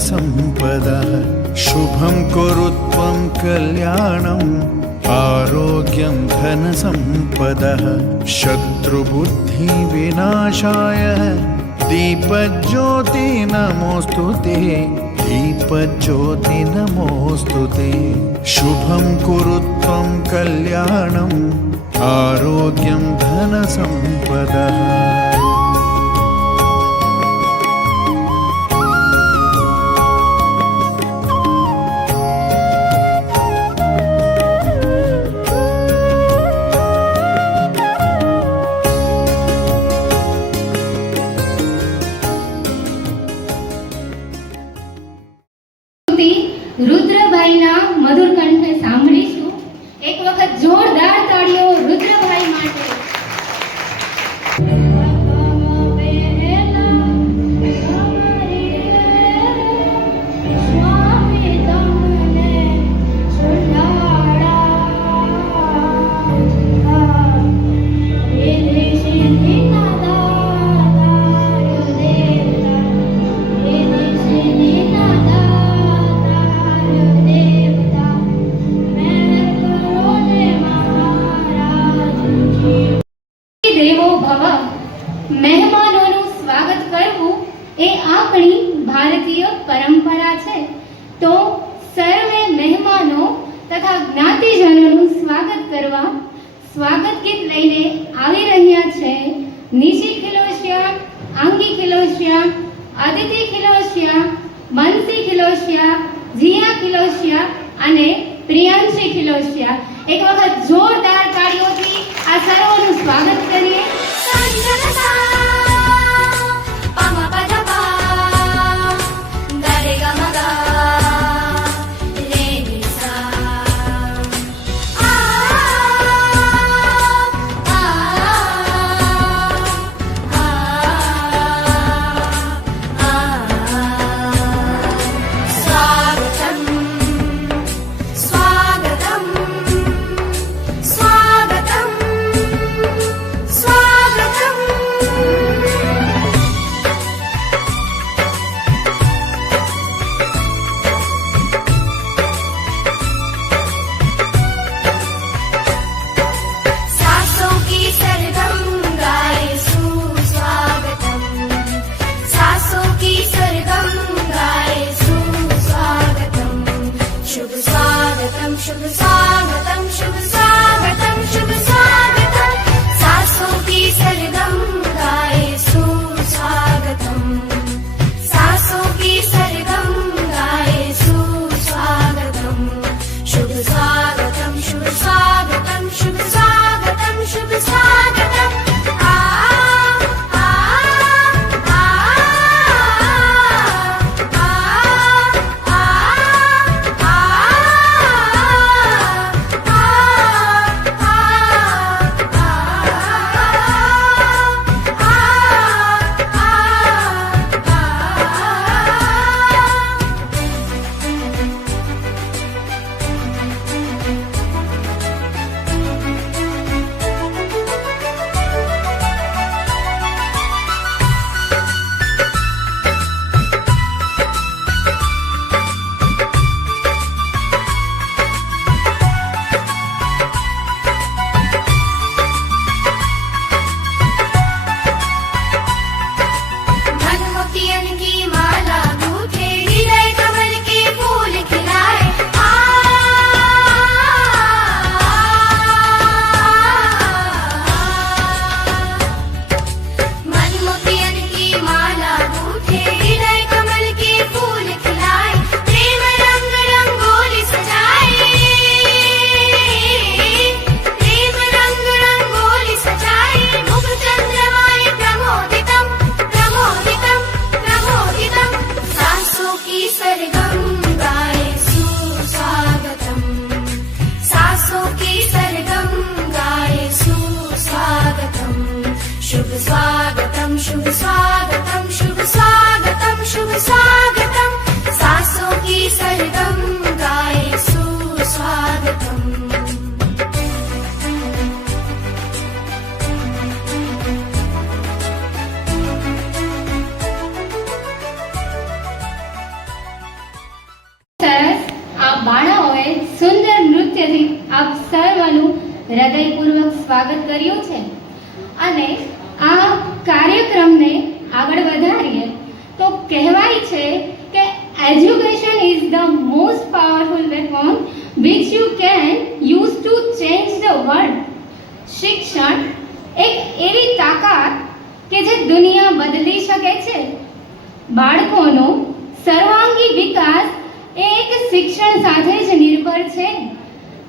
सम्पदः शुभं कुरु त्वं कल्याणम् आरोग्यं धनसम्पदः शत्रुबुद्धिविनाशाय दीपज्योति नमोऽस्तु ते दीपज्योति नमोऽस्तु ते शुभं कुरु त्वं कल्याणम् आरोग्यं धनसम्पदः रुद्रभाईना मधुर कंठे सांभळीशुं। एक वखत जोरदार ताळीओ रुद्रभाई माटे। મહેમાનોનું સ્વાગત કરવું એ આપણી ભારતીય પરંપરા છે। તો સર્વે મહેમાનો તથા જ્ઞાતિજનોનું સ્વાગત કરવા સ્વાગત ગીત લઈને આવી રહ્યા છે નિશી ખિલોશિયા, આંગી ખિલોશિયા, આદિતિ ખિલોશિયા, બંસી ખિલોશિયા, જીયા ખિલોશિયા અને પ્રિયાંશી ખિલોશિયા। એક વખત જોરદાર તાળીઓથી આ સર્વનું સ્વાગત કરીએ। હૃદયપૂર્વક સ્વાગત કર્યું છે અને આ કાર્યક્રમને આગળ વધારીએ તો કહેવાય છે કે education is the most powerful weapon which you can use to change the world. શિક્ષણ એક એવી તાકાત કે જે દુનિયા બદલી શકે છે. બાળકોનો સર્વાંગી વિકાસ એ એક શિક્ષણ સાથે જ નિર્ભર છે.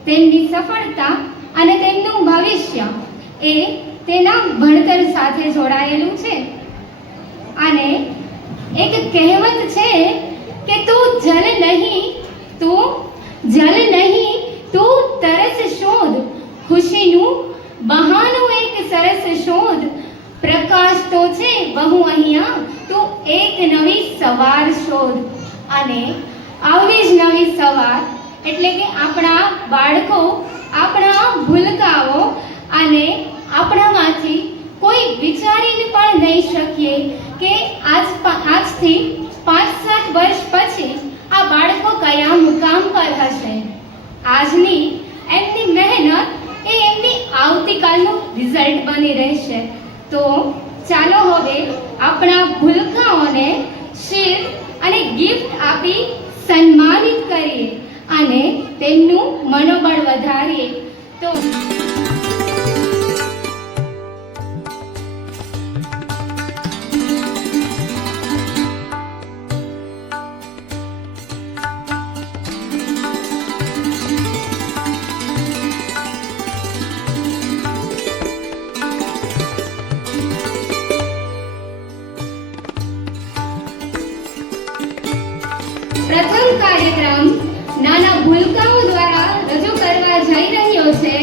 તેમની સફળતા અને તેમનું ભવિષ્ય એ તેના ભણતર સાથે જોડાયેલું છે. અને એક કહેવત છે કે તું જલ નહીં તું તરસ શોધ, ખુશીનું બહાનું એક સરસ શોધ, પ્રકાશ તો છે બહુ અહીંયા, તું એક નવી સવાર શોધ. અને આવી જ નવી સવાર એટલે કે આપણા બાળકો, આપણા ભૂલકાઓ અને આપણામાંથી કોઈ વિચારીને પણ નહીં શકીએ કે આજથી 5-7 વર્ષ પછી આ બાળકો કયા મુકામ પર હશે. આજની એમની મહેનત એ એમની આવતીકાલનું રિઝલ્ટ બની રહેશે. તો ચાલો હવે આપણા ભૂલકાઓને શિલ્ડ અને ગિફ્ટ આપી સન્માનિત કરીએ અને તેમનું મનોબળ વધારીએ. તો પ્રથમ કાર્યક્રમ નાના ભૂલકાઓ દ્વારા રજૂ કરવા જઈ રહ્યો છે.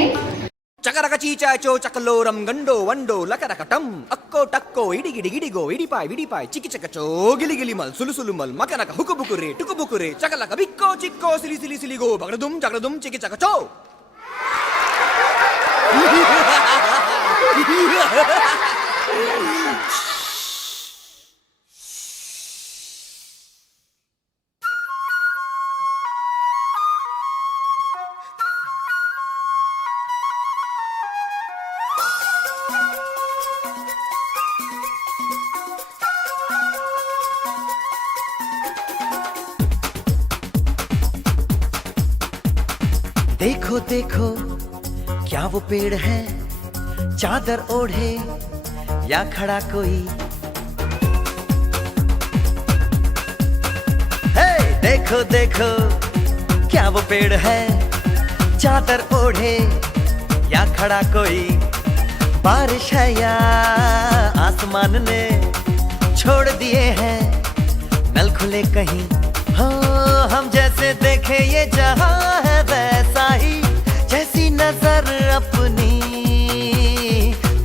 చకరక చీచాచో చకలోరం గండో వండో లకరకటం అక్కో టక్కో ఇడిగిడి గిడిగో ఇడిపాయ్ విడిపాయ్ చికిచకచో గిలిగిలిమల్ సులుసులుమల్ మకనక హుకుబుకురే టుకుబుకురే చకలక బిక్కో చిక్కో సిలి సిలి సిలిగో బగడదుం జగడదుం చికిచకచో. देखो देखो क्या वो पेड़ है, चादर ओढ़े या खड़ा कोई. हे देखो देखो क्या वो पेड़ है, चादर ओढ़े या खड़ा कोई. बारिश है या आसमान ने छोड़ दिए हैं नल खुले कहीं. हाँ हम जैसे देखे ये जहां है वैसा ही, जैसी नजर अपनी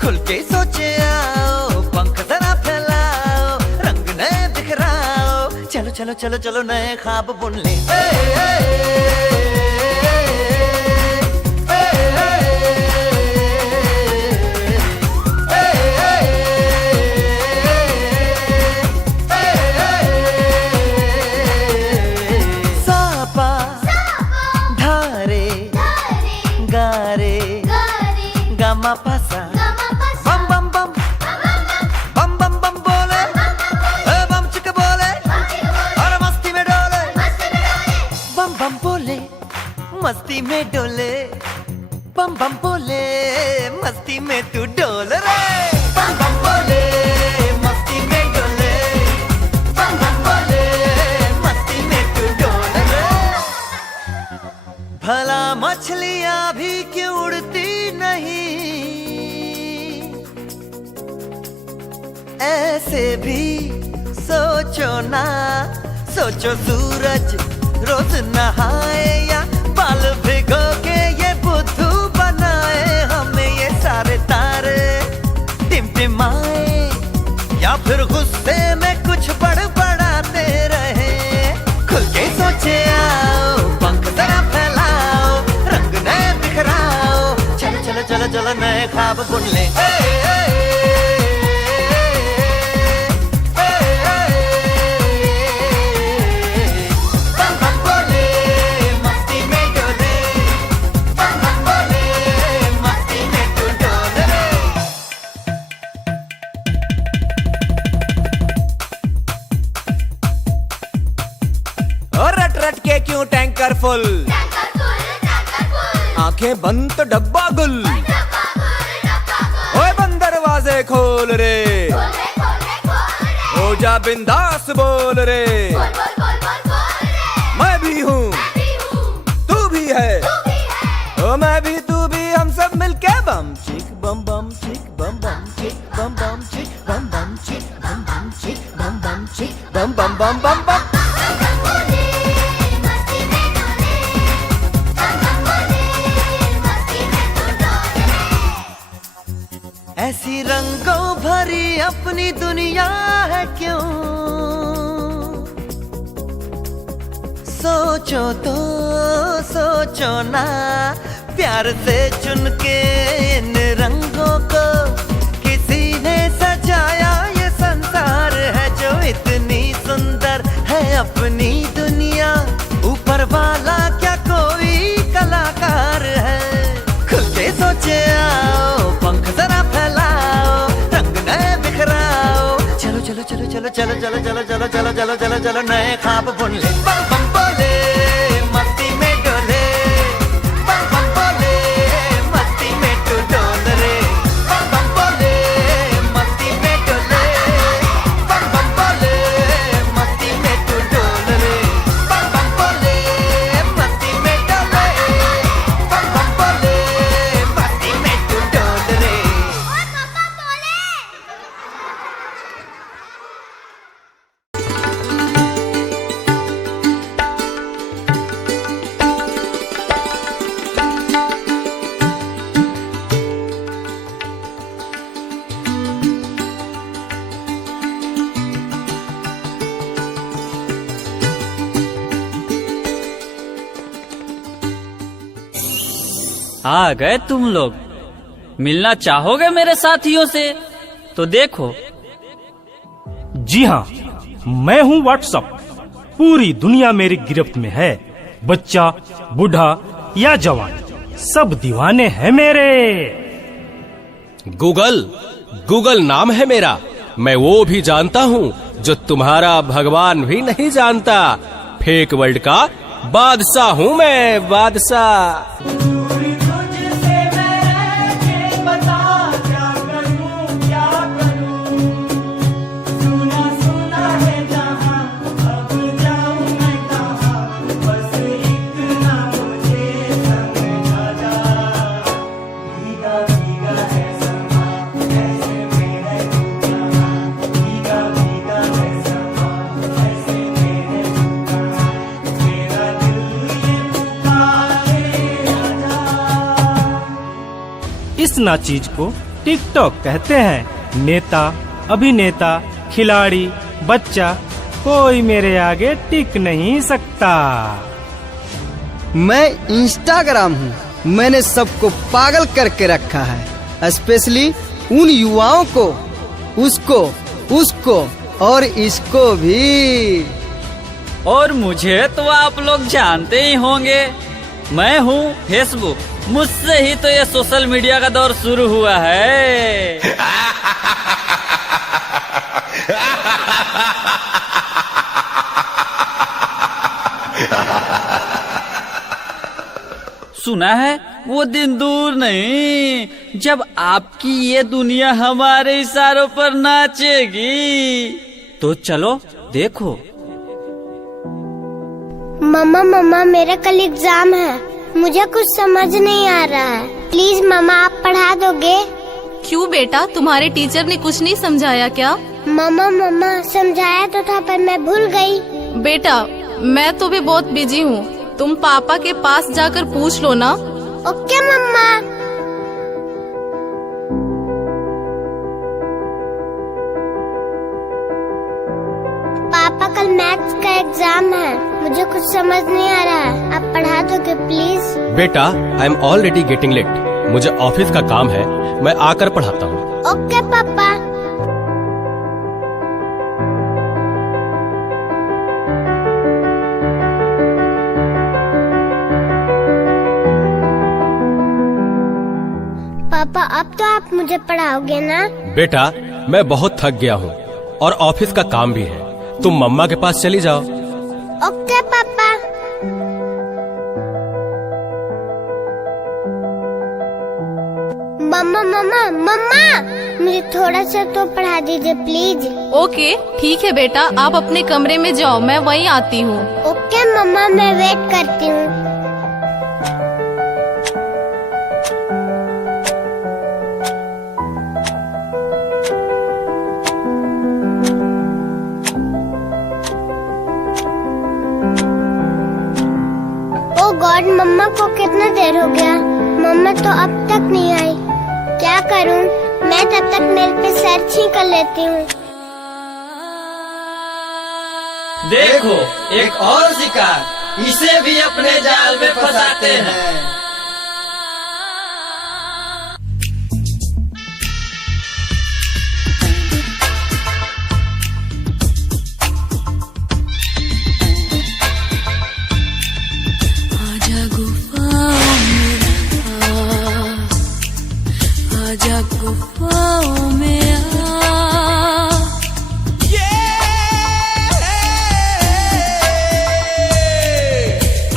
खुल के सोचे आओ, पंख जरा फैलाओ, रंग नए बिखराओ. चलो चलो चलो चलो नए ख्वाब बुन ले. Gama pasa, bam bam bam, bam bam bam bole, bam chika bole, और मस्ती में डोले, bam bam bole, मस्ती में डोले, bam bam bole, मस्ती में तू डोल रे. bam bam bole, मस्ती में डोले, bam bam bole, मस्ती में तू डोल रे. भला मछलियां भी क्यों उड़ती नहीं, ऐसे भी सोचो ना. सोचो सूरज रोज नहाए या बाल भिगो के ये बुद्धू बनाए. हमें ये सारे तारे टिमटिमाए या फिर गुस्से में कुछ बड़बड़ाते रहे. खुल के सोचे आओ, पंख जरा फैलाओ, रंग नए बिखराओ. चलो चलो चलो चलो नए ख्वाब बुन ले. फुल, आंखें बंद तो डब्बा गुल। ओए बंद दरवाजे खोल रे, हो जा बिंदास बोल रे। मैं भी हूँ, तू भी है, ओ मैं भी तू भी, हम सब मिलके बम चिक बम बम चिक बम बम चिक बम बम चिक बम बम चिक बम बम चिक बम बम चिक बम बम बम बम बम। ऐसी रंगों भरी अपनी दुनिया है क्यों, सोचो तो सोचो ना, प्यार से चुन के इन रंगों को किसी ने सजाया। ये संसार है जो इतनी सुंदर है अपनी दुनिया, ऊपर वाला क्या कोई कलाकार है। खुल के सोचे आओ, पंख जरा फैलाओ, रंग नए बिखराओ। चलो चलो चलो चलो चलो चलो चलो चलो चलो चलो चलो चलो नए ख्वाब बुन ले। बम बम बोले मस्ती में डोले, बम बम बोले मस्ती में तू डोल रे। बम बम बोले मस्ती में डोले, बम बम बोले मस्ती में तू डोल रे। बम बम बोले मस्ती में डोले, बम बम बोले मस्ती में तू डोल रे। आ गए तुम लोग, मिलना चाहोगे मेरे साथियों से? तो देखो। जी हाँ, मैं हूँ व्हाट्सएप। पूरी दुनिया मेरी गिरफ्त में है। बच्चा, बूढ़ा या जवान, सब दीवाने हैं मेरे। गूगल नाम है मेरा। मैं वो भी जानता हूँ जो तुम्हारा भगवान भी नहीं जानता। फेक वर्ल्ड का बादशाह हूँ मैं, बादशाह। इस नाचीज को टिकटॉक कहते हैं। नेता, अभिनेता, खिलाड़ी, बच्चा, कोई मेरे आगे टिक नहीं सकता। मैं इंस्टाग्राम हूँ। मैंने सबको पागल करके रखा है, स्पेशली उन युवाओं को, उसको और इसको भी। और मुझे तो आप लोग जानते ही होंगे, मैं हूँ फेसबुक। मुझसे ही तो ये सोशल मीडिया का दौर शुरू हुआ है। सुना है वो दिन दूर नहीं जब आपकी ये दुनिया हमारे इशारों पर नाचेगी। तो चलो देखो। मम्मा मेरा कल एग्जाम है, मुझे कुछ समझ नहीं आ रहा है। प्लीज मम्मा आप पढ़ा दोगे? क्यों बेटा, तुम्हारे टीचर ने कुछ नहीं समझाया क्या? मम्मा समझाया तो था पर मैं भूल गई। बेटा मैं तो भी बहुत बिजी हूँ, तुम पापा के पास जाकर पूछ लो ना। ओके मम्मा। पापा कल मैथ्स का एग्जाम है, मुझे कुछ समझ नहीं आ रहा है, आप पढ़ा दोगे प्लीज? बेटा I am already getting late, मुझे ऑफिस का काम है, मैं आकर पढ़ाता हूँ। ओके पापा। पापा अब तो आप मुझे पढ़ाओगे ना? बेटा मैं बहुत थक गया हूँ और ऑफिस का काम भी है, तुम मम्मा के पास चली जाओ। ओके पापा। मम्मा मम्मा मम्मा, मुझे थोड़ा सा तो पढ़ा दीजिए प्लीज। ओके ठीक है बेटा, आप अपने कमरे में जाओ, मैं वहीं आती हूँ। ओके मम्मा, मैं वेट करती हूँ। ओ गॉड, मम्मा को कितना देर हो गया, मम्मा तो अब तक नहीं आई। क्या करूं? मैं तब तक नेट पे सर्च ही कर लेती हूँ। देखो एक और शिकार, इसे भी अपने जाल में फंसाते हैं। आजा गुफाओं में आजा गुफाओं में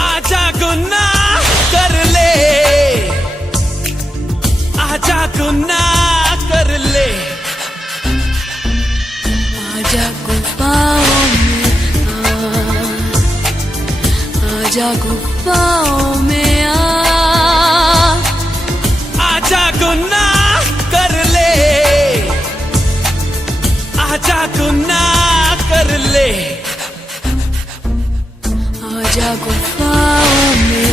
आजा गुनाह कर ले, आजा गुनाह कर ले। आजा गुफाओं में आजा गुफाओं में आजा गुनाह कर ले, आजा गुनाह कर ले। आजा गुफाओं में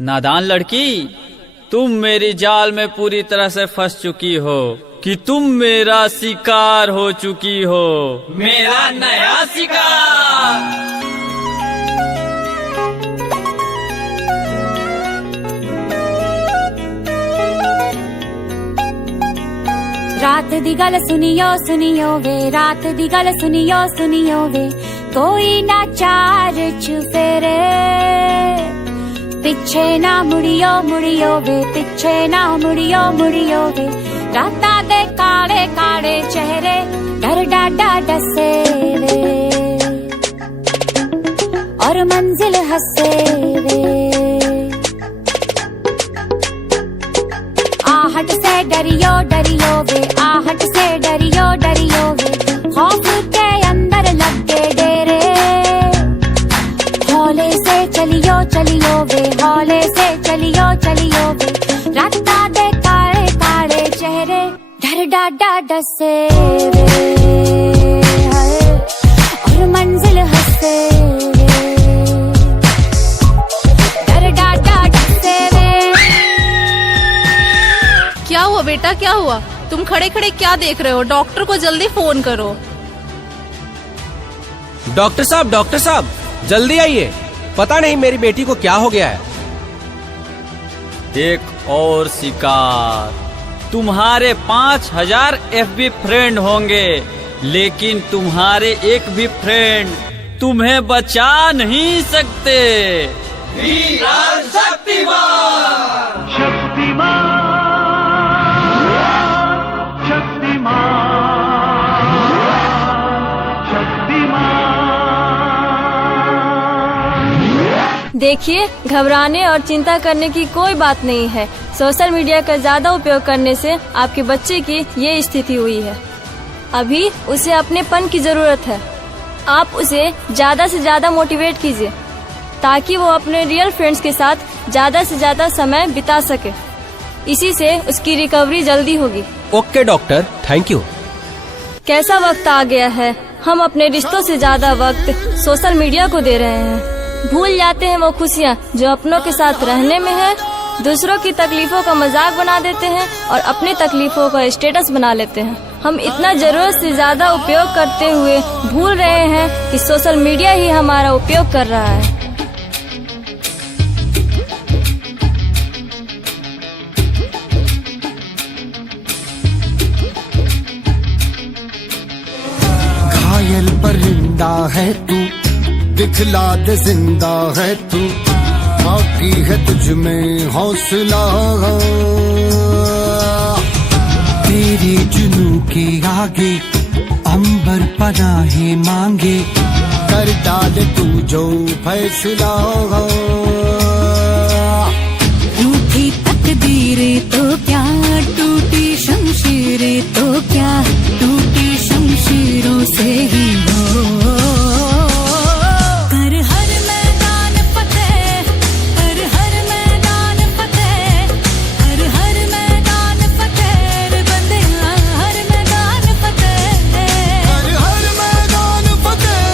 नादान लड़की, तुम मेरी जाल में पूरी तरह से फंस चुकी हो कि तुम मेरा शिकार हो चुकी हो, मेरा नया शिकार। रात दी गल सुनियो सुनियो वे, रात दी गल सुनियो सुनियो वे, कोई ना चार चुफेरे, पिछे ना मुड़ियो मुड़ियो वे, पिछे ना मुड़ियो मुड़ियो वे, राता दे काले काले चेहरे डर डाडा डसे वे, और मंजिल हंसे वे, आहट से डरियो डरियो वे, आहट से डरियो डरियो वे, खौफ के अंदर लग के डेरे, हौले से चलियो चलियो वे, हौले से चलियो चलियो वे, राता दे काले काले चेहरे डर डाडा डसे वे, और मंजिल हंसे वे, डर डाडा डसे वे। क्या हुआ बेटा, क्या हुआ? तुम खड़े खड़े क्या देख रहे हो? डॉक्टर को जल्दी फोन करो। डॉक्टर साहब जल्दी आइए, पता नहीं मेरी बेटी को क्या हो गया है। एक और शिकार। तुम्हारे 5000 FB फ्रेंड होंगे, लेकिन तुम्हारे एक भी फ्रेंड तुम्हें बचा नहीं सकते। वीरान शक्तिमान, शक्तिमान शक्तिमान शक्तिमान। देखिए, घबराने और चिंता करने की कोई बात नहीं है। सोशल मीडिया का ज्यादा उपयोग करने से आपके बच्चे की ये स्थिति हुई है। अभी उसे अपनेपन की जरूरत है। आप उसे ज्यादा से ज्यादा मोटिवेट कीजिए ताकि वो अपने रियल फ्रेंड्स के साथ ज्यादा से ज्यादा समय बिता सके। इसी से उसकी रिकवरी जल्दी होगी। Okay doctor, thank you. कैसा वक्त आ गया है, हम अपने रिश्तों से ज्यादा वक्त सोशल मीडिया को दे रहे हैं। भूल जाते हैं वो खुशियाँ जो अपनों के साथ रहने में है। दूसरों की तकलीफों का मजाक बना देते हैं और अपनी तकलीफों का स्टेटस बना लेते हैं। हम इतना जरूरत से ज्यादा उपयोग करते हुए भूल रहे हैं कि सोशल मीडिया ही हमारा उपयोग कर रहा है। घायल परिंदा है तू, दिखला दे जिंदा है तू, बाकी है तुझ में हौसला। तेरी जुनू के आगे अंबर पनाहे मांगे कर डाल तू जो फैसला हो रूठी तकदीरें तो क्या टूटी शमशीरें तो क्या टूटी शमशीरों से ही हो कर हर मैदान फतेह कर हर मैदान फतेह कर हर मैदान फतेह रे बंदे हर मैदान फतेह कर हर मैदान फतेह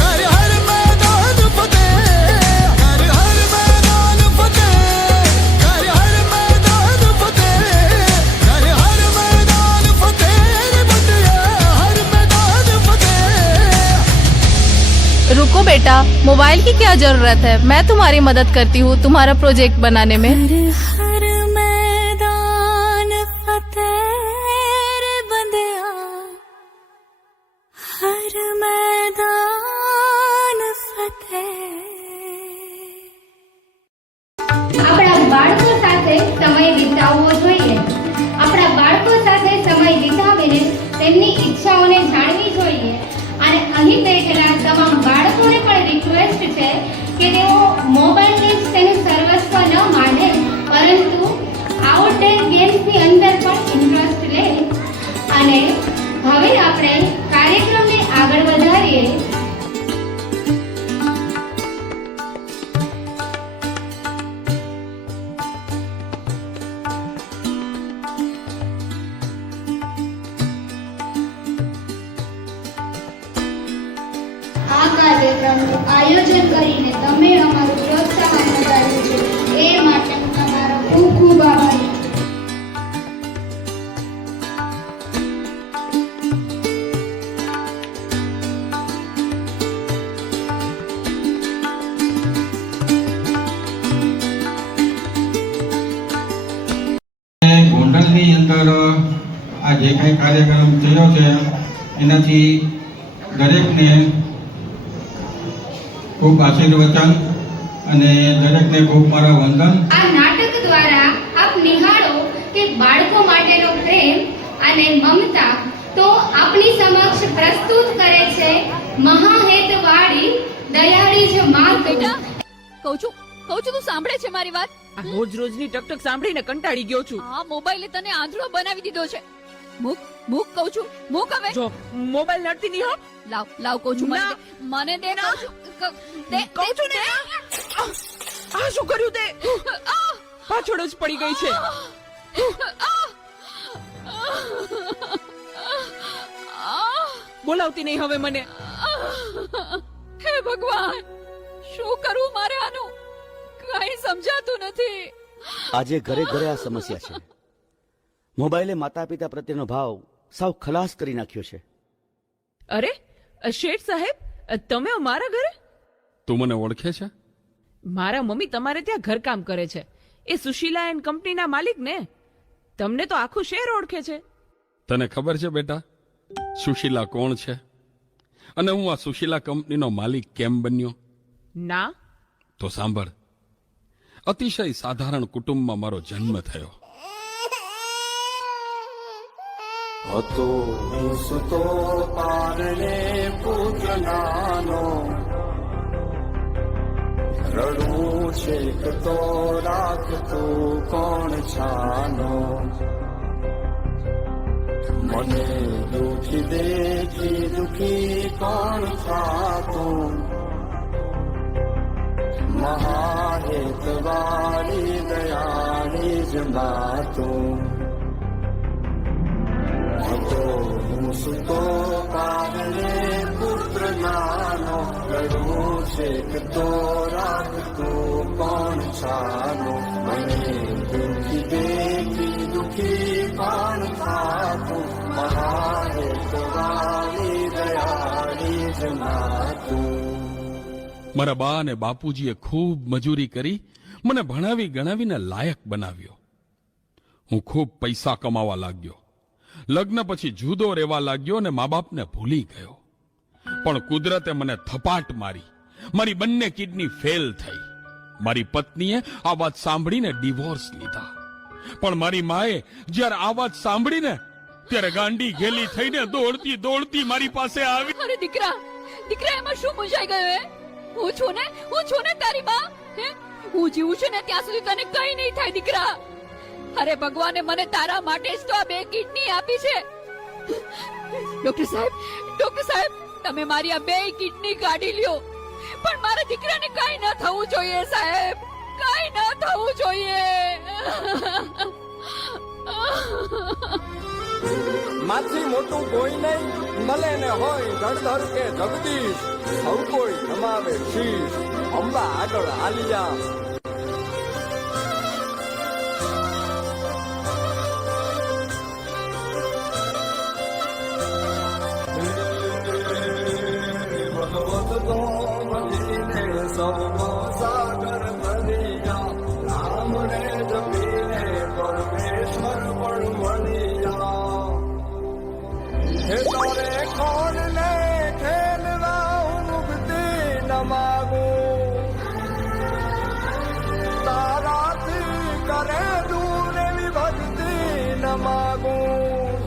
कर हर मैदान फतेह कर हर मैदान फतेह कर हर मैदान फतेह कर हर मैदान फतेह रे बंदे हर मैदान फतेह। रुको बेटा, मोबाइल की क्या जरूरत है, मैं तुम्हारी मदद करती हूँ तुम्हारा प्रोजेक्ट बनाने में। हर मैदान फतेह रे बंदिया हर मैदान फतेह। આપણા બાળકો સાથે સમય વિતાવવો જોઈએ. આપણા બાળકો સાથે સમય વિતાવીને તેમની ઈચ્છાઓને જાણવી જોઈએ. અને અહીં બેઠેલા તમામ બાળકોને પણ રિક્વેસ્ટ છે કે તેઓ મોબાઈલને જ તેનું સર્વસ્વ ન માને, પરંતુ આઉટડોર ગેમ્સની અંદર પણ ઇન્ટરેસ્ટ લે. અને હવે આપણે કાર્યક્રમને આગળ વધારીએ. આ કાર્યક્રમનું આયોજન કરીને તમે અમારું પ્રોત્સાહન વધાર્યું છે, એ માટે હું તમારો ખૂબ ખૂબ આભારી છું. ગોંડલની અંદર આ જે કાંઈ કાર્યક્રમ થયો છે એનાથી દરેકને ખૂબ આશીર્વચન અને દરેકને ખૂબ મારા વંદન. આ નાટક દ્વારા આપ નિહાળો કે બાળકો માટેનો પ્રેમ અને મમતા તો આપની સમક્ષ પ્રસ્તુત કરે છે મહાહેતવાળી દયાળી જ માત. કહું છું તું સાંભળે છે મારી વાત? રોજ રોજની ટકટક સાંભળીને કંટાળી ગયો છું. આ મોબાઈલે તને આંધળો બનાવી દીધો છે. મૂક કહું છું, મૂક હવે. જો મોબાઈલ નડતી નહીં હો. લાવ કહું છું, મને દે કહું છું. કહું છું ને. આ શું કર્યું તે? પાછળ જ પડી ગઈ છે. બોલાવતી નહીં હવે મને. હે ભગવાન, શું કરવું મારે આનું? કઈ સમજાતું નથી. આજે ઘરે ઘરે આ સમસ્યા છે. મોબાઈલે માતા પિતા પ્રત્યેનો ભાવ સાવ ખલાસ કરી નાખ્યો છે. અરે શેઠ સાહેબ, તમે મારા ઘરે? તું મને ઓળખે છે? મારા મમ્મી તમારે ત્યાં ઘરકામ કરે છે. એ સુશીલા એન્ડ કંપનીના માલિક ને. તમને તો આખું શહેર ઓળખે છે. તને ખબર છે બેટા સુશીલા કોણ છે અને હું આ સુશીલા કંપનીનો માલિક કેમ બન્યો? ના. તો સાંભળ. અતિશય સાધારણ કુટુંબમાં મારો જન્મ થયો. હતો સુતો પારણે પુત્ર નાનો રડું છેક તો રાખતો કોણ છાનો મને દુખી દેખી દુખી કોણ થાતો મહાહેતવાળી દયાળી જ માતો હતો હું સુતો પારણે પુત્ર નાનો રડું છેક તો રાખતો કોણ છાનો મને દુખી દેખી દુખી કોણ થાતો મહાહેતવાળી દયાળી જ માતો. મારા બા અને બાપુજીએ ખૂબ મજૂરી કરી મને ભણાવી ગણાવીને લાયક બનાવ્યો. હું ખૂબ પૈસા કમાવા લાગ્યો. લગ્ન પછી જુદો રહેવા લાગ્યો અને મા બાપને ભૂલી ગયો. પણ કુદરતે મને થપાટ મારી. મારી બંને કિડની ફેલ થઈ. મારી પત્નીએ આ વાત સાંભળીને ડિવોર્સ લીધા. પણ મારી માએ જ્યારે આ વાત સાંભળીને ત્યારે ગાંડી ઘેલી થઈને દોડતી દોડતી મારી પાસે આવી. અરે દીકરા એમાં શું મૂંઝાઈ ગયો હે? હું છું ને તારી માં. હે, હું જીવું છું ને ત્યાં સુધી તને કઈ નહીં થાય દીકરા. અરે ભગવાને મને તારા માટે જ તો આ 2 કિડની આપી છે. ડોક્ટર સાહેબ તમે મારી આ 2 કિડની કાઢી લ્યો, પણ મારા દીકરાને કઈ ન થવું જોઈએ સાહેબ, કઈ ન થવું જોઈએ. માથી મોટું કોઈ નહીં, મળે ને હોય ધડધડ કે જગદીશ, સૌ કોઈ નમાવે શીશ, અંબા આગળ આલિયા. સાગર ભરિયા રામ રે જમીને પરમેશ્વર પણ મળ્યા. હે તારે ખોલ ને ખેલવા મુક્તિ ન માગું, તારાથી કરે દૂર એવી ભક્તિ ન માગું.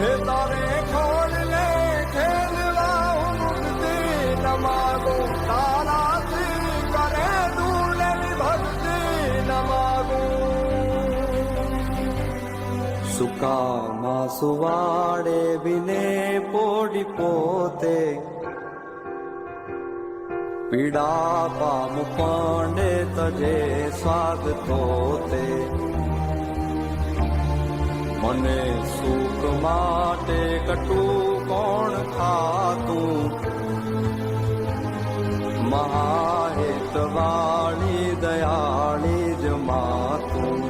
હે તારે ખોલ ને ખેલવા મુક્તિ ન માગું, તારાથી કરે દૂર એવી ભક્તિ ન માગું. સુકામાં સુવાડે બિને પોડી પોતે, પીડા પામ પાંડે તજે સ્વાગતો તે. મને સુખ માટે કટું કોણ ખાતું, મહાહેતવાણી દયાળી જ માતું.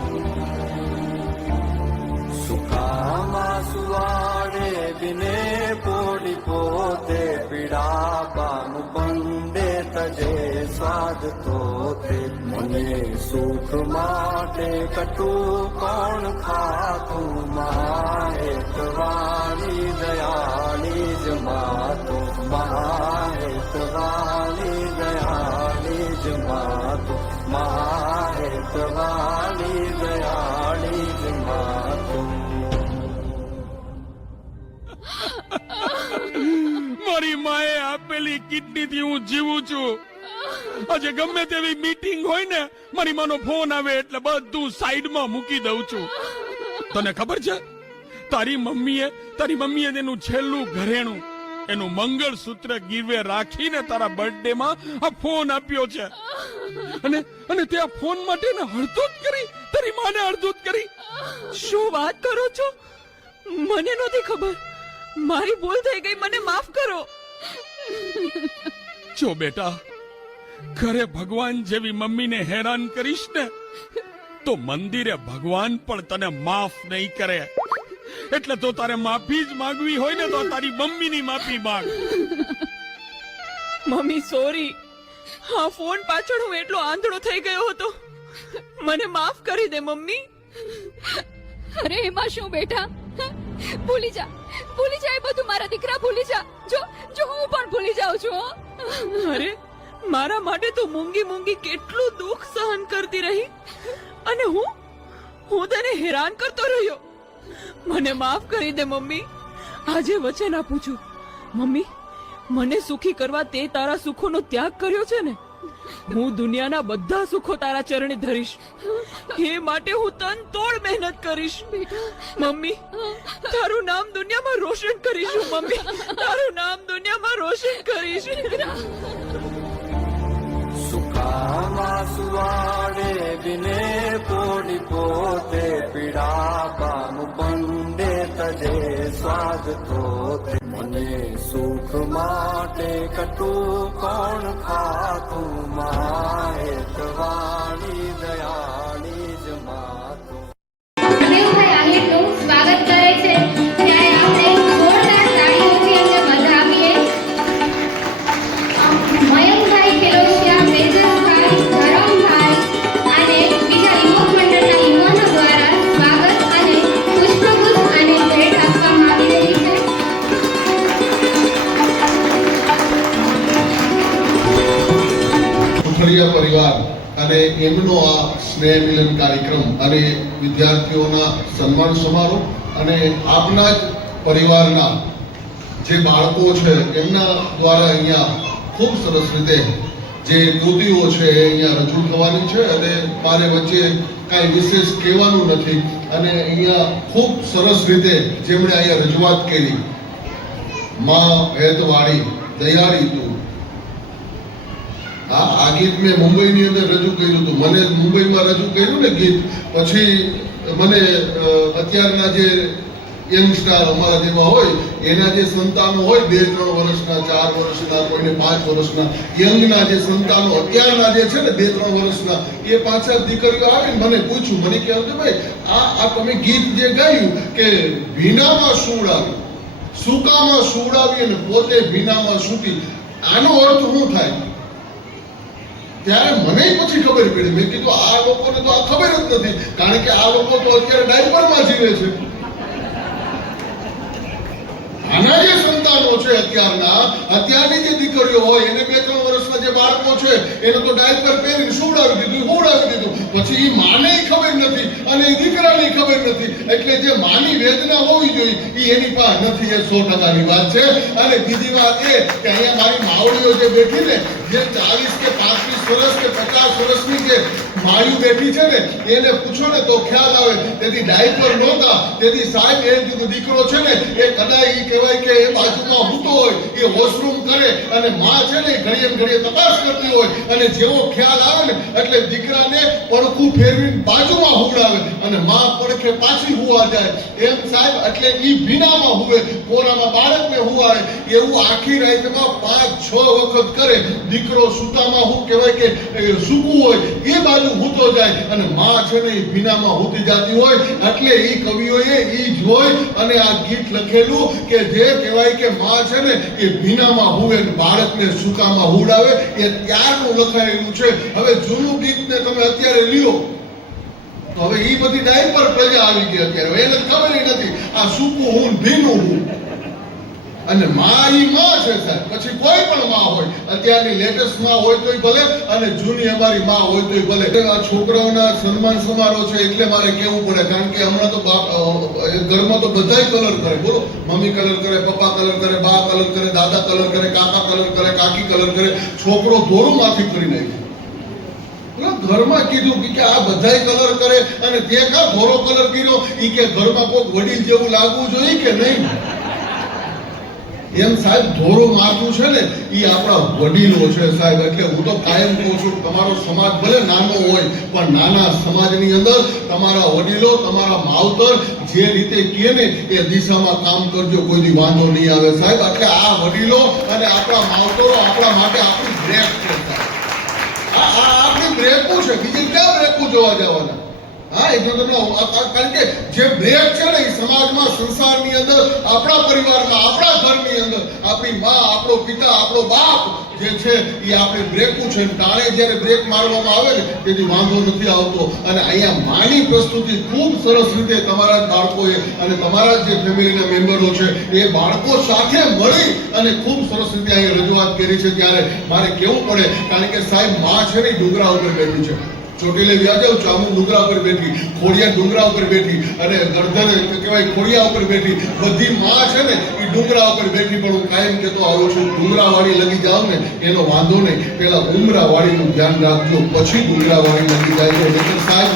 સુખામાં સુવાડે બિને પોડી પોતે, પીડા પામ બંડે તજે સ્વાગતો તે. મને સુખ માટે કટું કોણ ખાતું, મહાહેતવાણી દયાળી જ માતું. મહાહેતવાણી દયાળી જ માતું. મહાહેતવાણી દયાળી જ માતું. મારી માએ આપેલી કિડની થી હું જીવું છું. આજે ગમે તેવી મીટિંગ હોય ને, મારી માનો ફોન આવે એટલે બધું સાઈડમાં મૂકી દઉં છું. તને ખબર છે, તારી મમ્મીએ તેનું છેલ્લું ઘરેણું, એનું મંગળસૂત્ર ગીરવે રાખીને તારા બર્થડે માં આ ફોન આપ્યો છે. અને તે આ ફોન માટે ને હળદૂત કરી, તારી માને હળદૂત કરી. શું વાત કરો છો? મને નહોતી ખબર. મારી ભૂલ થઈ ગઈ, મને માફ કરો. જો બેટા, ઘરે ભગવાન જેવી મમ્મીને હેરાન કરીશ ને તો મંદિરે ભગવાન પણ તને માફ નહીં કરે. એટલે તો તારે માફી જ માંગવી હોય ને તો તારી મમ્મીની માફી માંગ. મમ્મી સોરી, હા ફોન પાછળ હું એટલો આંધળો થઈ ગયો હતો. મને માફ કરી દે મમ્મી. અરે એમાં શું બેટા, ભૂલી જા એ બધું. મારા દીકરા ભૂલી જા. જો હું પણ ભૂલી જાઉં છું. અરે મારા માટે તો મૂંગી કેટલું દુઃખ સહન કરતી રહી, અને હું તને હેરાન કરતો રહ્યો. મને માફ કરી દે મમ્મી. આજે વચન આપું છું મમ્મી, મને સુખી કરવા તે તારા સુખોનો ત્યાગ કર્યો છે ને, હું દુનિયાના બધા સુખો તારા ચરણે ધરીશ. એ માટે હું તન તોડ મહેનત કરીશ. મમ્મી, તારું નામ દુનિયામાં રોશન કરીશું. મમ્મી, તારું નામ દુનિયામાં રોશન કરીશ. સુખામાં સુવાડે બિને પોડી પોતે, પીડા પામ બંડે તજે સ્વાગતો તે. મને સુખ માટે કટું કોણ ખાતું, મહાહેતવાણી દયાળી જ માતું. મહાદેવભાઈ આહિરનું સ્વાગત કરે છે, ત્યારે આપણે જોરદાર તાળીઓથી એમને વધાવીએ. મયંકભાઈ ખેલોશિયા, વેદસભાઈ, ધરમભાઈ અને બીજા યુવક મંડળના યુવાનો દ્વારા સ્વાગત અને પુષ્પગુચ્છ અને ભેટ આપવામાં આવી રહી છે. કુઠડિયા પરિવાર અને એમનો આ સ્નેહ મિલન કાર્યક્રમ અને વિદ્યાર્થીઓના સન્માન સમારોહ અને આપના જ પરિવારના જે બાળકો છે એમના દ્વારા અહીંયા ખૂબ સરસ રીતે જે કૃતિઓ છે એ અહીંયા રજૂ થવાની છે અને મારે વચ્ચે કાંઈ વિશેષ કહેવાનું નથી અને અહીંયા ખૂબ સરસ રીતે જેમણે અહીંયા રજૂઆત કરી માં ભેદવાળી દયાળી તું, આ ગીત મેં મુંબઈની અંદર રજૂ કર્યું હતું. મને મુંબઈમાં રજૂ કર્યું ને ગીત, પછી મને અત્યારના જે યંગસ્ટાર અમારા જેવા હોય એના જે સંતાનો હોય 2-3 વર્ષના, 4 વર્ષના, કોઈને 5 વર્ષના, યંગના જે સંતાનો અત્યારના જે છે ને 2-3 વર્ષના, એ પાછા દીકરીઓ આવીને મને પૂછ્યું, મને કહે કે ભાઈ આ તમે ગીત જે ગાયું કે ભીનામાં સુવડાવી, સૂકામાં સુવડાવી અને પોતે ભીનામાં સૂતી, આનો અર્થ શું થાય? ત્યારે મને પછી ખબર પડી. મેં કીધું આ લોકોને તો આ ખબર જ નથી, કારણ કે આ લોકો તો અત્યારે ડાયપરમાં જીવે છે. આના જે સંતાનો છે અત્યારની જે દીકરીઓ હોય એને 2-3 વર્ષના જે બાળકો છે એને તો ડાયપર પહેરીને સુવડાવી દીધું, પછી એ માને ખબર નથી અને એ દીકરાને ખબર નથી. એટલે જે માની વેદના હોવી જોઈએ એ એની પાસે નથી. એ 100%ની વાત છે. અને બીજી વાત એ કે અહીંયા મારી માવડીઓ જે બેઠી ને, જે 40 કે 35 વર્ષ કે 50 વર્ષની જે માયું બેઠી છે ને, એને પૂછો ને તો ખ્યાલ આવે. તેથી ડાયપર નહોતા, તેથી સાહેબ એ દીકરો છે ને એ કદાચ એ કહેવાય કે એ બાજુમાં ઊતો હોય, એ વોશરૂમ કરે અને માં છે ને ઘડીએ તપાસ કરતી હોય અને જેવો ખ્યાલ આવે ને એટલે દીકરાને પડખું ફેરવીને બાજુમાં હુવડાવે અને માં પડખે પાછી હુવા જાય. એમ સાહેબ એટલે ઈ ભીનામાં હુવે, કોરામાં બાળકને હુવાડે, એવું આખી રાતમાં 5-6 વખત કરે. દીકરો સૂતામાં હું કહેવાય કે સૂકું હોય એ બાજુ હૂતો જાય અને માં છે ને એ ભીનામાં હૂતી જતી હોય. એટલે એ કવિઓએ એ જોઈ અને આ ગીત લખેલું કે જે કહેવાય કે માં છે ને એ ભીનામાં હુવે ને બાળકને સૂકામાં હુવડાવે. એ ત્યારનું લખાયેલું છે. હવે જૂનું ગીતને તમે અત્યારે લ્યો, હવે એ બધી ડાયપર પ્રજા આવી ગઈ અત્યારે. એને ખબર નથી આ સૂકું હું ભીનું હું. અને માં ઈ માં છે સાહેબ. પછી કોઈ પણ માં હોય, અત્યારની લેટેસ્ટ માં હોય તોય ભલે અને જૂની અમારી માં હોય તોય ભલે. આ છોકરાઓના સન્માન સમારોહ છે એટલે મારે કહેવું પડે, કારણ કે હમણાં તો ઘરમાં તો બધાય કલર કરે. બોલો, મમ્મી કલર કરે, પપ્પા કલર કરે, બા કલર કરે, દાદા કલર કરે, કાકા કલર કરે, કાકી કલર કરે. છોકરો ધોરું માથી કરી નાખ્યું. ઘરમાં કીધું કે આ બધાય કલર કરે અને તે કા ધોરો કલર કર્યો? ઈ કે ઘરમાં કોઈક વડીલ જેવું લાગવું જોઈએ કે નહીં? એમ સાહેબ ધોરો માથું છે ને એ આપણા વડીલો છે સાહેબ. એટલે હું તો કાયમ કહું છું, તમારો સમાજ ભલે નાનો હોય પણ નાના સમાજની અંદર તમારા વડીલો, તમારા માવતર જે રીતે કહે ને એ દિશામાં કામ કરજો, કોઈ દી વાંધો નહીં આવે સાહેબ. એટલે આ વડીલો અને આપણા માવતરો આપણા માટે આપણી બ્રેક છે સાહેબ. આ આપણી બ્રેકું છે, બીજી ક્યાં બ્રેકું જોવા જવાના? હા, એટલે તમને કારણ કે જે બ્રેક છે ને એ સમાજમાં, સંસારની અંદર, આપણા પરિવારમાં, આપણા ઘરની અંદર આપણી માં, આપણો પિતા, આપણો બાપ જે છે એ આપણે બ્રેકું છે. ટાણે જ્યારે બ્રેક મારવામાં આવે ને તેથી વાંધો નથી આવતો. અને અહીંયા માની પ્રસ્તુતિ ખૂબ સરસ રીતે તમારા બાળકોએ અને તમારા જે ફેમિલીના મેમ્બરો છે એ બાળકો સાથે મળી અને ખૂબ સરસ રીતે અહીંયા રજૂઆત કરી છે. ત્યારે મારે કહેવું પડે, કારણ કે સાહેબ માં છે ને ડુંગરા ઉપર બેઠી છે. ચોટીલે વ્યા જાવ, ચામુ ડુંગરા ઉપર બેઠી, ખોડિયા ડુંગરા ઉપર બેઠી અને ગરધન કહેવાય ખોડિયા ઉપર બેઠી. બધી માં છે ને એ ડુંગરા ઉપર બેઠી. પણ હું કાયમ કહેતો આવ્યો છું, ડુંગરાવાળી લગી જાવ ને એનો વાંધો નહીં, પેલા ઉમરાવાળીનું ધ્યાન રાખજો, પછી ડુંગરાવાળી લગી જાય છે. એટલે સાહેબ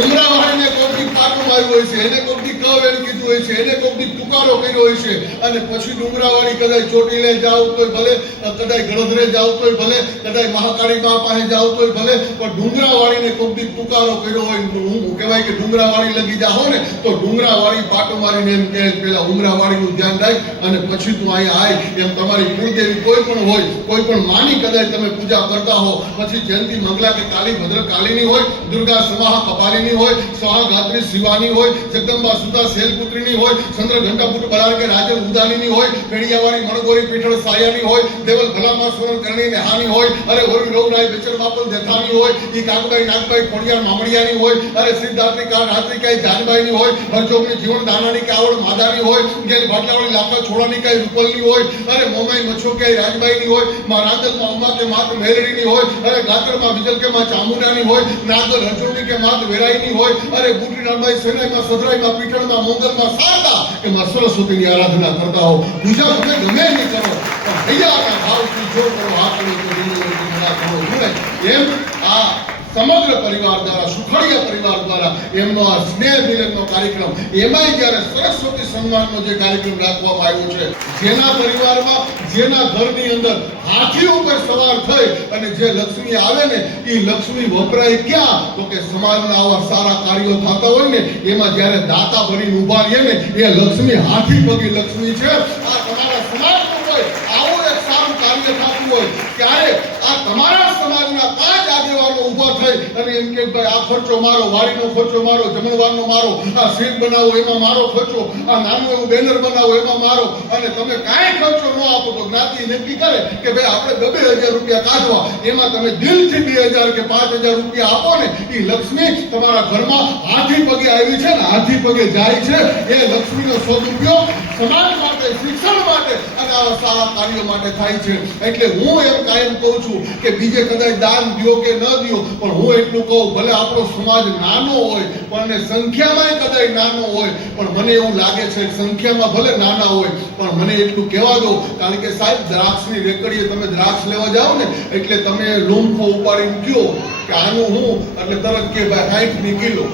ઉમરાવાળીને કોઈક પાટું માર્યું હોય છે, એને કોઈક કવેલ કીધું હોય છે, એને કોઈક તુકારો કર્યો હોય છે અને પછી ડુંગરાવાળી કદાચ ચોટીલે જાવ તોય ભલે, કદાચ ગળધરે જાવ તોય ભલે, કદાચ મહાકાળી મા પાસે જાવ તોય ભલે, પણ ડુંગરાવાળીને કોઈક તુકારો કર્યો હોય, હું કહેવાય કે ડુંગરાવાળી લગી જાઓ ને તો ડુંગરાવાળી પાટું મારીને એમ કહે પેલા ઉમરાવાળીનું ધ્યાન રાખ અને પછી તું અહીંયા આય. એમ તમારી કુળદેવી કોઈ પણ હોય, કોઈ પણ માની કદાચ તમે પૂજા કરતા હો, પછી જયંતિ મંગલા કે કાલી ભદ્ર કાલીની હોય, દુર્ગા સમાહ કપાલીની હોય, સ્વાહા ગાત્રી શિવાની હોય, જગદંબા સુધા શૈલપુત્રીની હોય, ચંદ્ર ઘંટાપુટ બલાર કે રાજન ઉદાનીની હોય, પેડિયાવાળી મણગોરી પીઠળ સાયાની હોય, દેવલ ભલામા સોન કરણી નેહાની હોય, અરે ઓરી રોગરાય બેચર બાપલ દેથાની હોય, ઈ કાગબાઈ નાગબાઈ ખોડિયાર મામડિયાની હોય, અરે સિદ્ધાર્થી કા રાત્રિકાઈ જાનબાઈની હોય, હરજોગની જીવન દાનાની કે આવડ માદાની હોય, ગેલ ભાટલાવાળી લાકડા છોડાની કાઈ રૂપલની હોય, અરે મોમાઈ મચ્છો કે રાજબાઈની હોય, માં રાંદલમાં અમ્મા કે માત મેલડીની હોય, અરે ગાતરમાં વિજલ કે માં ચામુંડાની હોય, નાગર હરજોગની કે માત વેરાઈની હોય, અરે બુટી નાનબાઈ સેનાઈમાં સદરાઈમાં પીઠળમાં મોંગલમાં શારદા કે માં સરસ્વતીની આરાધના કરતા હો. બીજા તમે ગમે નહીં કરો પણ હૈયાના ભાવથી જો કરો હાથની તો રીંગણી મના કરો જુએ એમ આ સમગ્ર પરિવાર દ્વારા સુખડિયા પરિવાર દ્વારા એમનો આ સ્નેહ મિલનનો કાર્યક્રમ, એમાંય જ્યારે સરસ્વતી સન્માનનો જે કાર્યક્રમ રાખવામાં આવ્યો છે, જેના પરિવારમાં જેના ઘરની અંદર હાથી ઉપર સવાર થઈ અને જે લક્ષ્મી આવે ને એ લક્ષ્મી વપરાય ક્યાં તો કે સમાજના આવા સારા કાર્યો થતા હોય ને એમાં જ્યારે દાતા ભરીને ઉભા રહે ને એ લક્ષ્મી હાથી પગી લક્ષ્મી છે. આ તમારા સમાજનું હોય આવું એક સારું કાર્ય થતું હોય ત્યારે આ તમારા સમાજના 5 આગેવાનો ઉભા થઈ અને એમ કે ભાઈ આ ખર્ચો મારો, વાડીનો ખર્ચો મારો, જમણવારનો મારો, આ સીટ બનાવો એમાં મારો ખર્ચો, આ નાનું એવું બેનર બનાવો એમાં મારો, અને તમે કાંઈ ખર્ચો ન આપો તો જ્ઞાતિ નક્કી કરે કે ભાઈ આપણે 2000 રૂપિયા કાઢવા, એમાં તમે દિલથી 2000 કે 5000 રૂપિયા આપો ને એ લક્ષ્મી તમારા ઘરમાં હાથી પગે આવી છે ને હાથી પગે જાય છે. એ લક્ષ્મીનો સદુપયોગ સમાજ માટે, શિક્ષણ માટે અને આવા સારા કાર્યો માટે થાય છે. એટલે હું એમ કાયમ કહું છું કે બીજે કદાચ દાન દ્યો કે ન દ્યો પણ હું એટલું કહું, ભલે આપણો સમાજ નાનો હોય પણ સંખ્યામાં કદાચ નાનો હોય પણ મને એવું લાગે છે સંખ્યામાં ભલે નાના હોય પણ મને એટલું કહેવા દો, કારણ કે સાહેબ દ્રાક્ષની રેકડીએ તમે દ્રાક્ષ લેવા જાઓ ને એટલે તમે લૂંફો ઉપાડીને કયો કે આનું હું એટલે તરત કે ભાઈ 60 કિલો,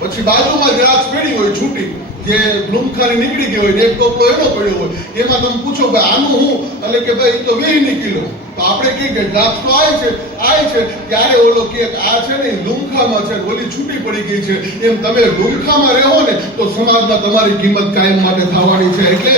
પછી બાજુમાં દ્રાક્ષ પડી હોય છૂટી જે લૂંખાની નીકળી ગઈ હોય એક ટોપલો એનો પડ્યો હોય, એમાં તમે પૂછો ભાઈ આનું હું એટલે કે ભાઈ તો 20 કિલો, તો આપણે કહીએ કે દ્રાક્ષ તો આય છે ત્યારે ઓલો કે આ છે ને લૂંખામાં છે, ઓલી છૂટી પડી ગઈ છે. એમ તમે લૂંખામાં રહો ને તો સમાજમાં તમારી કિંમત કાયમ માટે થવાની છે. એટલે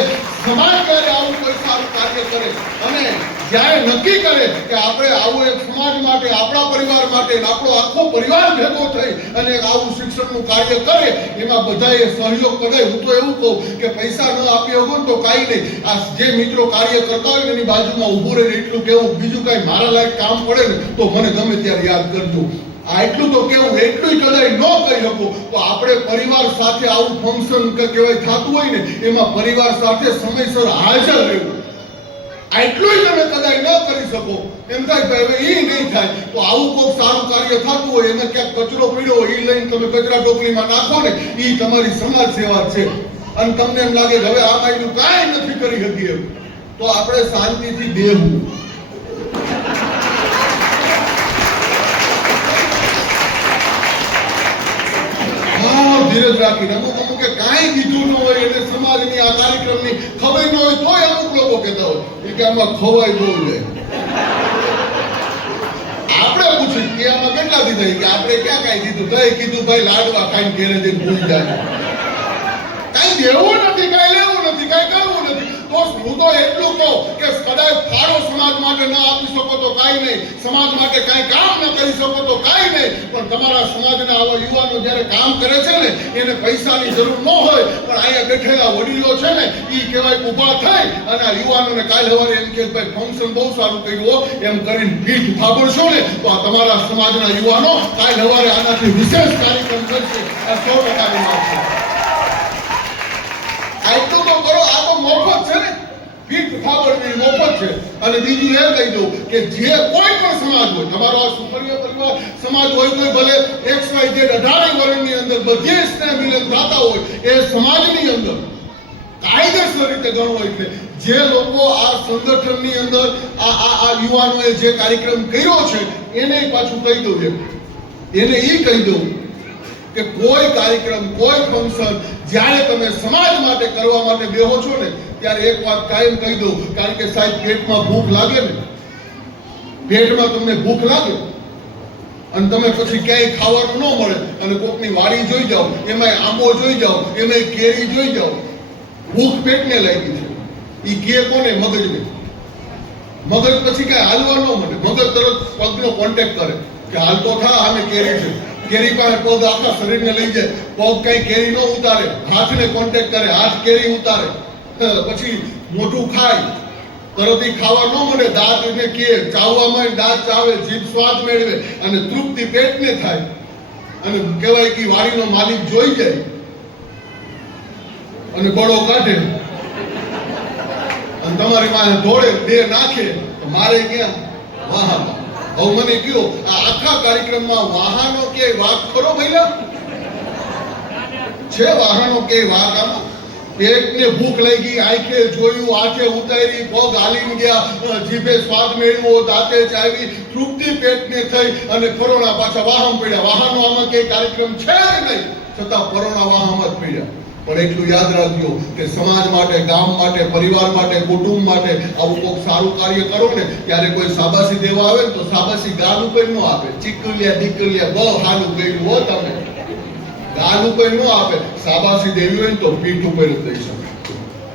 સમાજ જ્યારે આવું કોઈ સારું કાર્ય કરે અને જ્યારે નક્કી કરે કે આપણે આવું એક સમાજ માટે, આપણા પરિવાર માટે, આપણો આખો પરિવાર ભેગો થઈ અને એક આવું શિક્ષણનું કાર્ય કરે, એમાં બધાએ સહયોગ કરે. હું તો એવું કહું કે પૈસા ન આપ્યો હોય તો કાંઈ નહીં, આ જે મિત્રો કાર્ય કરતા હોય એની બાજુમાં ઊભું રહીને એટલું કેવું, બીજું કાંઈ મારા લાયક કામ પડે ને તો મને ગમે ત્યારે યાદ કરજો. આટલું તો કેવું, એટલું કદાચ ન કહી શકો તો આપણે પરિવાર સાથે આવું ફંક્શન કે કહેવાય થતું હોય ને એમાં પરિવાર સાથે સમયસર હાજર રહેવું, આટલું તમે કદાચ ન કરી શકો, એમ થાય કે હવે એ નહીં થાય તો આવું કોઈ સારું કાર્ય થતું હોય એમાં ક્યાંક કચરો પડ્યો હોય એ લઈને તમે કચરા ટોપલીમાં નાખો ને એ તમારી સમાજ સેવા છે. અને તમને એમ લાગે કે હવે આમાં એનું કાંઈ નથી કરી શકીએ તો આપણે શાંતિથી બેહવું. ધીરજ રાખીને અમુક કે કાંઈ કીધું ન હોય એટલે સમાજની આ કાર્યક્રમની ખબર ન હોય તોય અમુક લોકો કહેતા હોય કે આમાં ખવાય બહુ જાય. આપણે પૂછ્યું કે આમાં કેટલા દીધા કે આપણે ક્યાં કાંઈ દીધું, કઈ કીધું ભાઈ લાડવા ખાઈને ઘેરે જઈને ભૂલી જાય, કાંઈ દેવું નથી, કાંઈ લેવું નથી, કાંઈ કરવું નથી. તો હું તો એટલું કહું કે કદાચ ફાળો સમાજ માટે ન આપી શકો તો કાંઈ નહીં, સમાજ માટે કાંઈ કામ ન કરી શકો તો કાંઈ નહીં, પણ તમારા સમાજના આવા યુવાનો જ્યારે કામ કરે છે ને એને પૈસાની જરૂર ન હોય પણ અહીંયા બેઠેલા વડીલો છે ને એ કહેવાય ઊભા થઈ અને આ યુવાનોને કાલ સવારે એમ કે ભાઈ ફંક્શન બહુ સારું કર્યું એમ કરીને પીઠ થાબડશો ને તો આ તમારા સમાજના યુવાનો કાલ સવારે આનાથી વિશેષ કાર્યક્રમ કરશે. આ 100%ની વાત છે. આટલું તો કરો, આ તો મફત છે ને, પીઠ થાબડની મફત છે. અને બીજું એ કહી દઉં કે જે કોઈ પણ સમાજ હોય, તમારો આ સુખડિયા પરિવાર સમાજ હોય કોઈ ભલે XYZ 18 વર્ષની અંદર બધે સ્નેહ મિલન થતા હોય એ સમાજની અંદર કાયદેસર રીતે ગણવો. એટલે જે લોકો આ સંગઠનની અંદર આ યુવાનોએ જે કાર્યક્રમ કર્યો છે એને પાછું કહી દઉં, એને એ કહી દઉં કે કોઈ કાર્યક્રમ, કોઈ ફંક્શન જ્યારે તમે સમાજ માટે કરવા માટે બેહો છો ને ત્યારે એક વાત કાયમ કહી દઉં, કારણ કે સાહેબ પેટમાં ભૂખ લાગે ને, પેટમાં તમને ભૂખ લાગે અને તમે પછી ક્યાંય ખાવાનું ન મળે અને કોકની વાડી જોઈ જાઓ, એમાં આંબો જોઈ જાઓ, એમાં કેરી જોઈ જાઓ, ભૂખ પેટને લાગી છે. એ કે કોને? મગજને. મગજ પછી કાંઈ હાલવા ન મળે, મગજ તરત પગનો કોન્ટેક્ટ કરે કે હાલ તો થા, આમે કેરી છે. કેરી પાસે પગ આખા શરીરને લઈ જાય, પગ કઈ કેરી ન ઉતારે, હાથને કોન્ટેક્ટ કરે, હાથ કેરી ઉતારે, પછી મોઢું ખાય, તરત ખાવા ન મળે, દાંત એને કે ચાવવામાં દાંત ચાવે, જીભ સ્વાદ મેળવે અને તૃપ્તિ પેટને થાય અને કહેવાય કે વાડીનો માલિક જોઈ જાય અને ગળો કાઢે અને તમારી પાસે ધોળે બે નાખે તો મારે ક્યાં વાહન. હવે મને કયો આ આખા કાર્યક્રમમાં વાહનો કે વાઘ ખરો ભઈલા છે? વાહનો કે વાઘ આમાં? પેટને ભૂખ લાગી, આંખે જોયું, આંખે ઉતારી, પગ હાલી ગયા, જીભે સ્વાદ મેળવ્યો, દાંતે ચાવી, તૃપ્તિ પેટને થઈ અને પરોણા પાછા વાહમ પડ્યા. વાહનો આમાં કઈ કાર્યક્રમ છે નહીં, છતાં પરોણા વાહમ જ પડ્યા. પણ એટલું યાદ રાખજો કે સમાજ માટે, ગામ માટે, પરિવાર માટે, કુટુંબ માટે આવું કોઈક સારું કાર્ય કરો ને ત્યારે કોઈ શાબાશી દેવા આવે ને તો શાબાશી ગાલ ઉપર ન આપે, ચીકલિયા દીકલિયા બહુ સારું કર્યું હો તમે, ગાલ ઉપર ન આપે. શાબાશી દેવી હોય ને તો પીઠ ઉપર જ દઈ શકે.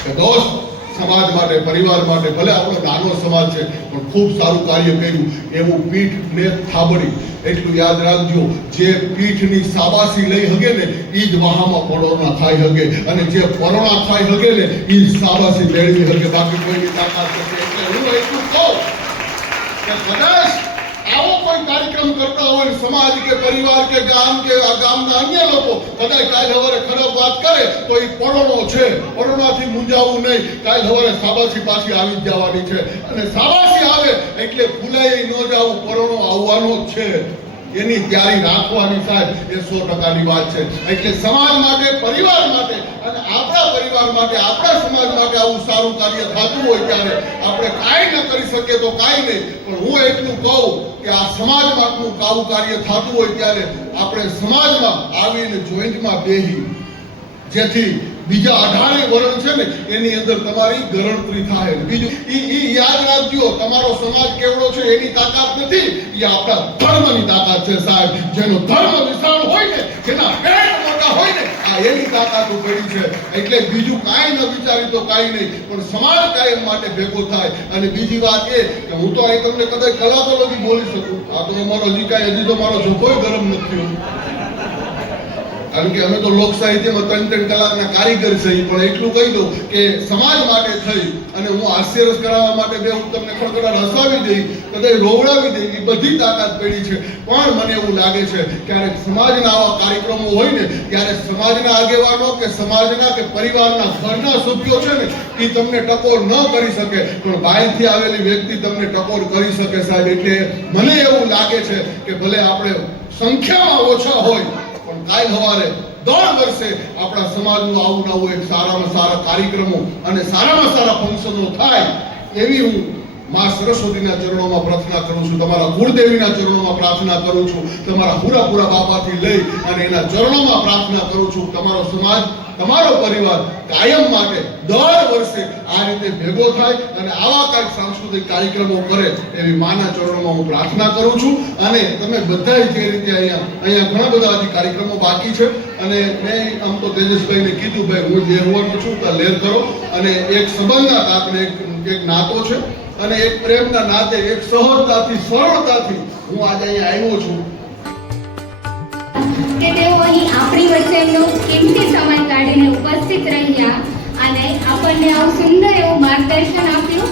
કે દોસ્ત, સમાજ માટે, પરિવાર માટે, ભલે આપણો નાનો સમાજ છે પણ ખૂબ સારું કાર્ય કર્યું એવું પીઠને થાબડી. એટલું યાદ રાખજો, જે પીઠની શાબાશી લઈ હગે ને એ જ વાહામાં પરોણા ખાઈ હગે અને જે પરોણા ખાઈ હગે ને એ જ શાબાશી મેળવી હગે, બાકી કોઈની તાકાત નથી. એટલે હું એટલું કહું કે કદાચ આવો કોઈ કાર્યક્રમ કરતા હોય સમાજ કે પરિવાર કે ગામ કે આ ગામના અન્ય લોકો કદાચ કાલ સવારે ખરાબ વાત કરે તો એ પરોણો છે, પરોણાથી મૂંઝાવું નહીં. કાલ સવારે શાબાશી પાછી આવી જ જવાની છે અને શાબાશી આવે એટલે ભૂલાઈ ન જવું, પરોણો આવવાનો જ છે, એની તૈયારી રાખવાની સાહેબ, એ 100%ની વાત છે. એટલે સમાજ માટે, પરિવાર માટે અને આપણા પરિવાર માટે, આપણા સમાજ માટે આવું સારું કાર્ય થતું હોય ત્યારે આપણે કાંઈ ન કરી શકીએ તો કાંઈ નહીં, પણ હું એટલું કહું કે આ સમાજ માટેનું આવું કાર્ય થતું હોય ત્યારે આપણે સમાજમાં આવીને જોઈન્ટમાં બેહી, જેથી બીજા 18 વર્ણ છે ને એની અંદર તમારી ગણતરી થાય. બીજું ઈ યાદ રાખજો, તમારો સમાજ કેવડો છે એની તાકાત નથી, એ આપણા ધર્મની તાકાત છે સાહેબ. જેનો ધર્મ વિશાળ હોય ને, જેના પેટ મોટા હોય ને, આ એની તાકાત પડી છે. એટલે બીજું કાંઈ ન વિચારી તો કાંઈ નહીં, પણ સમાજ કાયમ માટે ભેગો થાય. અને બીજી વાત એ કે હું તો અહીં તમને કદાચ કલાકો લગી બોલી શકું, આ તો અમારો હજી તો મારો જોકોય ગરમ નથી, કારણ કે અમે તો લોક સાહિત્યમાં 3-3 કલાકના કારીગર છે. પણ એટલું કહી દઉં કે સમાજ માટે થઈ અને હું હાસ્યરસ કરાવવા માટે બે હું તમને ખડખડાટ હસાવી દઈ, કદાચ રોવડાવી દઈ, એ બધી તાકાત પડી છે. પણ મને એવું લાગે છે ક્યારેક સમાજના આવા કાર્યક્રમો હોય ને ત્યારે સમાજના આગેવાનો કે સમાજના કે પરિવારના ઘરના સભ્યો છે ને એ તમને ટકોર ન કરી શકે, પણ બહારથી આવેલી વ્યક્તિ તમને ટકોર કરી શકે સાહેબ. એટલે મને એવું લાગે છે કે ભલે આપણે સંખ્યામાં ઓછા હોય પણ કાલ સવારે દર વર્ષે આપણા સમાજનું આવું નવું એક સારામાં સારા કાર્યક્રમો અને સારામાં સારા ફંક્શનો થાય એવી હું માં સરસ્વતીના ચરણોમાં પ્રાર્થના કરું છું, તમારા કુળદેવીના ચરણોમાં પ્રાર્થના કરું છું, તમારા પૂરા બાપાથી લઈ અને એના ચરણોમાં પ્રાર્થના કરું છું. તમારો સમાજ, તમારો પરિવાર કાયમ માટે દર વર્ષે આ રીતે ભેગો થાય અને આવા કાંઈક સાંસ્કૃતિક કાર્યક્રમો કરે એવી માના ચરણોમાં હું પ્રાર્થના કરું છું. અને તમે બધા જે રીતે અહીંયા ઘણા બધા હજી કાર્યક્રમો બાકી છે અને મેં આમ તો તેજસભાઈને કીધું ભાઈ હું લેરવાનો છું તો લેર કરો, અને એક સંબંધના તાકને એક નાતો છે અને એક પ્રેમના નાતે એક સહજતાથી સરળતાથી હું આજે અહીંયા આવ્યો છું કે તેઓ અહીં આપણી વચ્ચે એમનો કિંમતી સમય કાઢીને ઉપસ્થિત રહ્યા અને આપણને આવું સુંદર એવું માર્ગદર્શન આપ્યું.